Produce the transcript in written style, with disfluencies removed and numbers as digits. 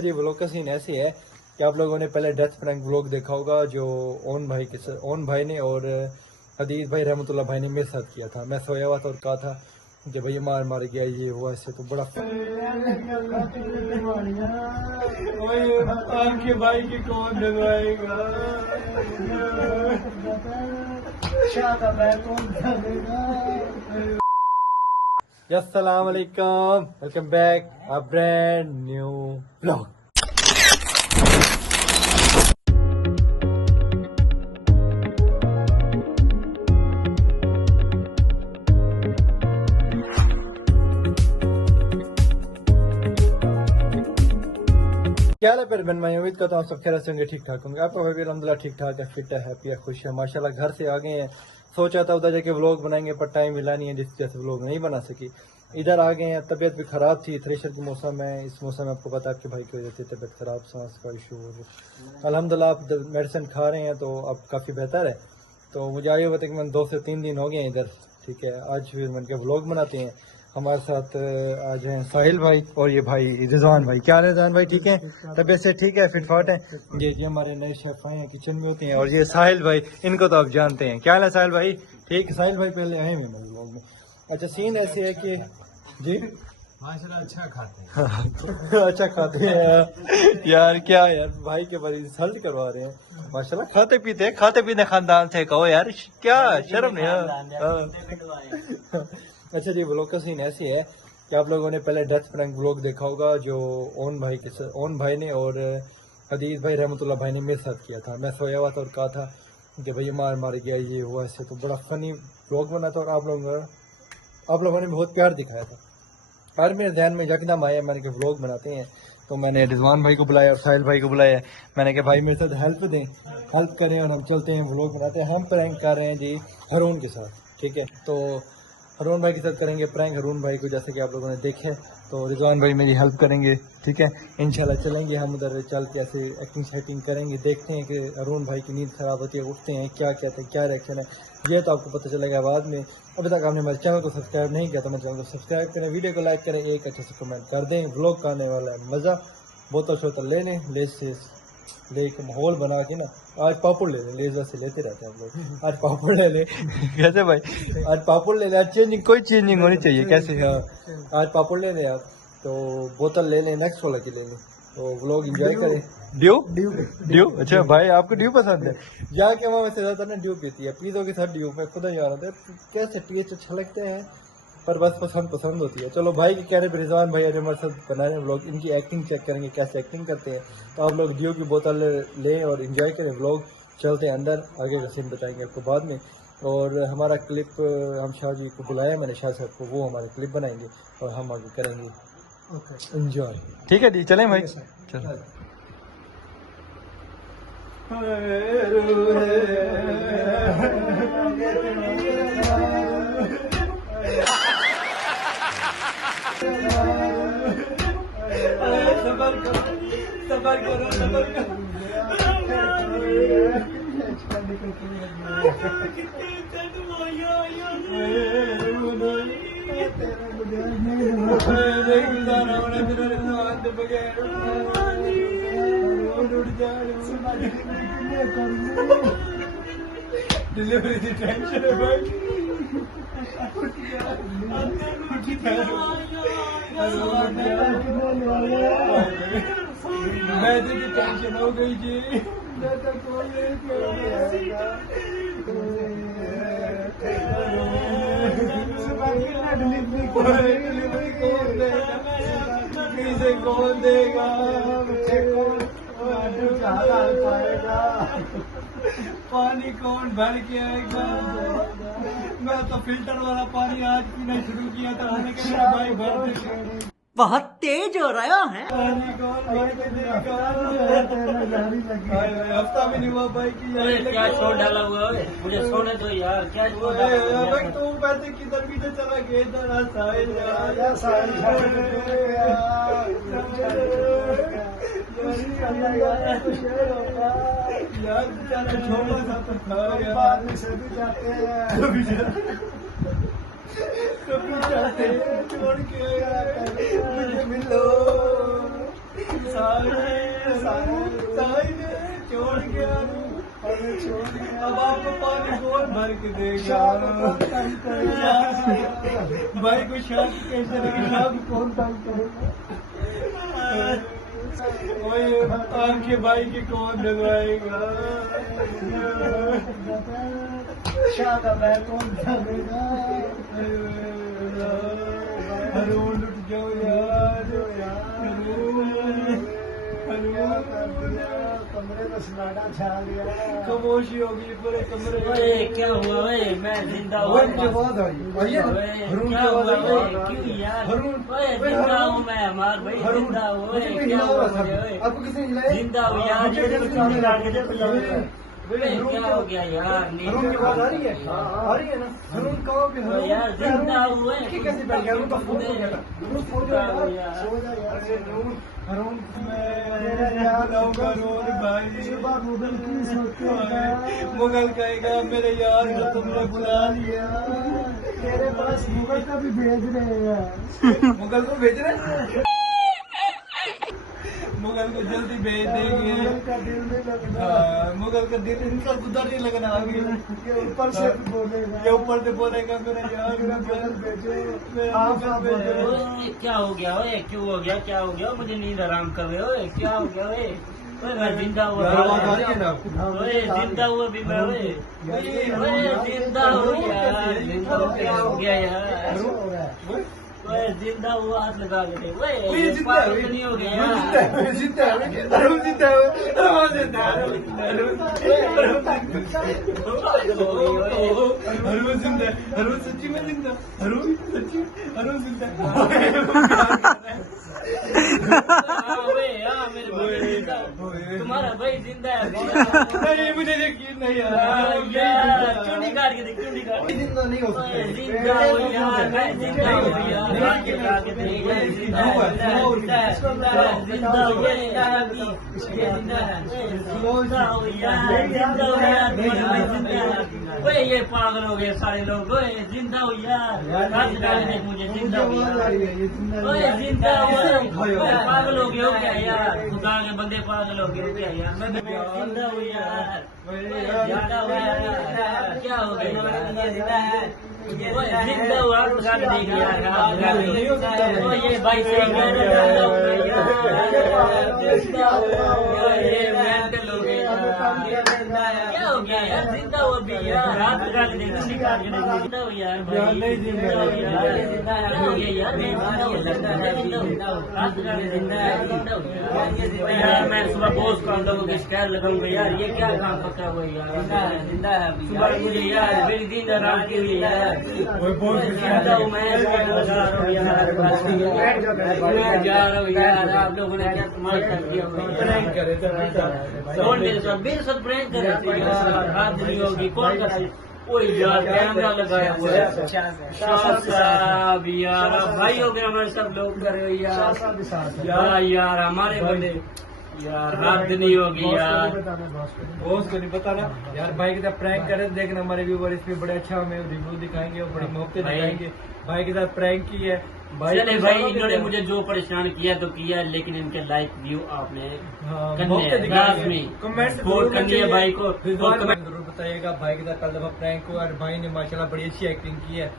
जी vlog का scene ऐसे है कि आप लोगों ने पहले डेथ प्रैंक व्लॉग देखा होगा जो ओन भाई ने और हदीस भाई रहमतुल्लाह भाई ने मेरे साथ किया था। मैं सोया हुआ था और कहा था कि भैया मार गया ये हुआ ऐसे, तो बड़ा आपके भाई की कौन डरवाएगा। अस्सलाम वालेकुम, welcome back a brand new vlog. क्या हाल है फिर बन मैं उम्मीद करता हूँ सब खैर से होंगे, ठीक ठाक होंगे। आपका भाई भी अल्हम्दुलिल्लाह ठीक ठाक है, फिट है, हैप्पी है, खुश है माशाल्लाह। घर से आ गए हैं, सोचा था उधर जाके व्लॉग बनाएंगे पर टाइम मिला नहीं है, जिस वजह से व्लॉग नहीं बना सकी। इधर आ गए हैं, तबीयत भी ख़राब थी, थ्रेशर के मौसम है, इस मौसम में आपको पता है आपके भाई की वजह से तबीयत ख़राब, सांस का इशू हो गया। अल्हम्दुलिल्लाह आप मेडिसिन खा रहे हैं तो अब काफ़ी बेहतर है। तो मुझे आगे बताया कि मैं 2 से 3 दिन हो गए हैं इधर, ठीक है। आज फिर मन के व्लॉग बनाते हैं। हमारे साथ आज हैं साहिल भाई और ये भाई रिजवान भाई। क्या है रिजवान भाई, ठीक है, तबीयत से ठीक है, फिटफाट है। ये हमारे नए शेफ आए हैं, किचन में होते हैं। और ये साहिल भाई, इनको तो आप जानते हैं। क्या है साहिल भाई, ठीक। साहिल भाई पहले आए हैं मेरे व्लॉग में। अच्छा सीन ऐसे है कि जी माशाल्लाह अच्छा खाते हैं। अच्छा खाते हैं यार, क्या यार भाई के बारे इंसल्ट करवा रहे हैं। माशाल्लाह खाते पीते खानदान से कहो यार, क्या शर्म नहीं। अच्छा जी व्लॉग का सीन ऐसे है कि आप लोगों ने पहले डेथ प्रैंक व्लॉग देखा होगा जो ओन भाई ने और हदीस भाई रहमतुल्लाह भाई ने मेरे साथ किया था। मैं सोया हुआ था और कहा था कि भैया मार गया ये हुआ ऐसे, तो बड़ा फनी व्लॉग बना था। और आप लोगों ने बहुत प्यार दिखाया था। आज मेरे ध्यान में यकदम आया, मैंने कहा व्लॉग बनाते हैं, तो मैंने रिजवान भाई को बुलाया और साहिल भाई को बुलाया। मैंने कहा भाई मेरे साथ हेल्प करें और हम चलते हैं व्लॉग बनाते हैं। हम प्रैंक कर रहे हैं जी हरून के साथ, ठीक है। तो हरून भाई के साथ करेंगे प्रैंक। हरून भाई को जैसे कि आप लोगों ने देखे, तो रिजवान भाई मेरी हेल्प करेंगे, ठीक है। इंशाल्लाह चलेंगे हम उधर, चल के ऐसे एक्टिंग करेंगे, देखते हैं कि हरून भाई की नींद ख़राब होती है, उठते हैं, क्या कहते हैं, क्या रिएक्शन है, ये तो आपको पता चलेगा बाद में। अभी तक आपने मेरे चैनल को सब्सक्राइब नहीं किया तो मेरे चैनल को सब्सक्राइब करें, वीडियो को लाइक करें, एक अच्छे से कमेंट कर दें। व्लॉग का आने वाला है मज़ा। बोतल शोतल ले लें, लेस से लेके माहौल बना के ना, आज पापड़ ले लें, लेस वैसे लेते रहते हैं आप लोग। आज पापड़ ले लें कैसे भाई, आज पापड़ ले लें, आज चेंजिंग कोई चेंजिंग होनी चाहिए कैसे। हाँ आज पापड़ ले लें आप, तो बोतल ले लें, नेक्स्ट वाला की ले लें, तो व्लॉग एंजॉय करें। ड्यू अच्छा भाई आपको ड्यू पसंद है। जाके वहाँ से ज़्यादा ना ड्यू पीती है, पीजो के साथ ड्यू। मैं खुद ही आ रहा था कैसे टेस्ट अच्छा लगते हैं, पर बस पसंद होती है। चलो भाई के कहने पर रिजवान भाई आज हमारे साथ बना रहे हैं व्लॉग, इनकी एक्टिंग चेक करेंगे कैसे एक्टिंग करते हैं। तो आप लोग ड्यू की बोतल लें और एंजॉय करें व्लॉग। चलते हैं अंदर, आगे का सीन बताएंगे आपको बाद में। और हमारा क्लिप हम शाह जी को बुलाया मैंने, शाह साहब को, वो हमारे क्लिप बनाएंगे और हम आगे करेंगे एंजॉय। ठीक है जी चलें भाई, चलो। सबर करो डिलीवरी की टेंशन है भाई, मैदे की टेंशन हो गई जी। डिलीवरी कौन देगा, पानी कौन भर के आएगा। मैं तो फिल्टर वाला पानी आज पीना शुरू किया था, भाई भर दे। बहुत तेज हो रहा है। पानी कौन भर के देगा, हफ्ता भी नहीं हुआ भाई की। क्या छोड़ डाला हुआ है, मुझे सोने दो यार। क्या छोड़ डाला हुआ है? तू पैसे किधर भी तो चला गया, इधर साहिल यार बेचारा छोटा सा तो था यार, बाद में सभी जाते हैं, कभी जाते हैं छोड़ के मुझे मिलो। छोड़ गया, अब आपको पानी कौन भर के देगा? भाई को शादी कैसे लगी? शादी कौन तंग करेगा? वही आंखें भाई की कौन डलवाएगा? शादा मैं कौन करेगा? हरून उठ जाओ यार, कमरे में सन्नाटा छा गया, खामोशी होगी पूरे कमरे में। ओए क्या हुआ? ओए मैं जिंदा हूँ। क्या हुआ? क्यों यार? ओए जिंदा हूँ मैं, हमार भाई जिंदा हूँ। ओए क्या हुआ मुझे? ओए आपको किसने हिलाया? जिंदा हूँ यार। ये देखो चुनी काट के देखो। ओए क्या हो गया यार? हरून की आवाज आ रही है? आ रही है ना? हरून कहो कि ओए यार जिंदा हूँ। कैसे बैठ गया? हरून का फोन हो गया। सो जाओ यार, सो जा यार। हरून मेरा याद होगा रोज भाई। मुगल कहेगा मेरे यार को तुमने बुला लिया। तेरे पास मुगल का भी भेज रहे हैं। मुगल को भेज रहे हैं? मुगल को जल्दी भेज देंगे। मुगल का दिल इनका गुदर नहीं लगना अभी। ऊपर से बोलेगा, ये ऊपर से बोलेगा मेरे यार भेजो। ओए क्या हो गया? ओए क्यों हो गया? क्या हो गया? मुझे नींद आराम कर रहे हो? ओए क्या हो गया? ओए ओए मैं जिंदा हुआ। ओए जिंदा हुआ भी मैं। ओए जिंदा हूँ यार। जिंदा हूँ। क्या हो गया यार? ओए जिंदा हुआ, हाथ लगा के देख। ओए पागल तो नहीं हो गया यार? जिंदा है, हरून जिंदा है, हरून जिंदा है, हरून जिंदा है, हरून सच्ची में जिंदा, हरून सच्ची, हरून जिंदा मेरे भाई जिंदा है। तुम्हारा भाई जिंदा है। नहीं मुझे यकीन नहीं यार चुनी काट के देख, चुनी काट के। जिंदा नहीं हो सकते। जिंदा हो यार, मैं जिंदा हूँ यार। जिंदा हो यार, जिंदा हो यार, ओए ये पागल हो गए सारे लोग। ओए जिंदा हो यार, मुझे जिंदा हो यार। ओए जिंदा हो, पागल हो गए हो क्या यार? खुदा के बंदे पागल हो गए हो क्या यार? मैं जिंदा हूँ यार। जिंदा हो यार, क्या हो गया? जिंदा हुआ देख यार। ये भाई सही कह रहे हैं। ये मेंटल हो गए। क्या हो गया यार? जिंदा हुआ भी यार, हाथ लगा के देखो, निकाल के देखो। जिंदा हो यार भाई, नहीं जिंदा हो यार। क्या हो गया यार? हाथ लगा के जिंदा है, जिंदा हो यार। मैं सुबह बोस का लोगों की शिकायत लगाऊंगा यार। ये क्या काम पकड़ा हुआ यार? जिंदा है सुबह मुझे यार, मेरी दिन आराम के लिए यार। जिंदा हूँ मैं जा रहा हूँ यार। मैं जा रहा हूँ यार। आप लोगों ने क्या तुम्हारे साथ किया? प्रैंक करे कौन मेरे साथ प्रैंक करे? हाथ नहीं होगी कौन करे? कोई यार कैमरा लगाया हुआ है। साहब यार, भाई हो गए हमारे सब लोग कर रहे हो यार। यार हमारे बंदे यार, हद नहीं होगी यार। बॉस को नहीं पता ना यार। भाई के साथ प्रैंक करे, देखना हमारे व्यूवर इस पे बड़े अच्छा हमें रिव्यू दिखाएंगे और बड़ी मोहब्बत दिखाएंगे। भाई के साथ प्रैंक की है चले भाई। इन्होंने मुझे जो परेशान किया तो किया, लेकिन इनके लाइक व्यू आपने कमेंट सपोर्ट करनी है भाई को। जरूर बताइएगा भाई के साथ कल दफा प्रैंक हुआ और भाई ने माशाल्लाह बड़ी अच्छी एक्टिंग की है।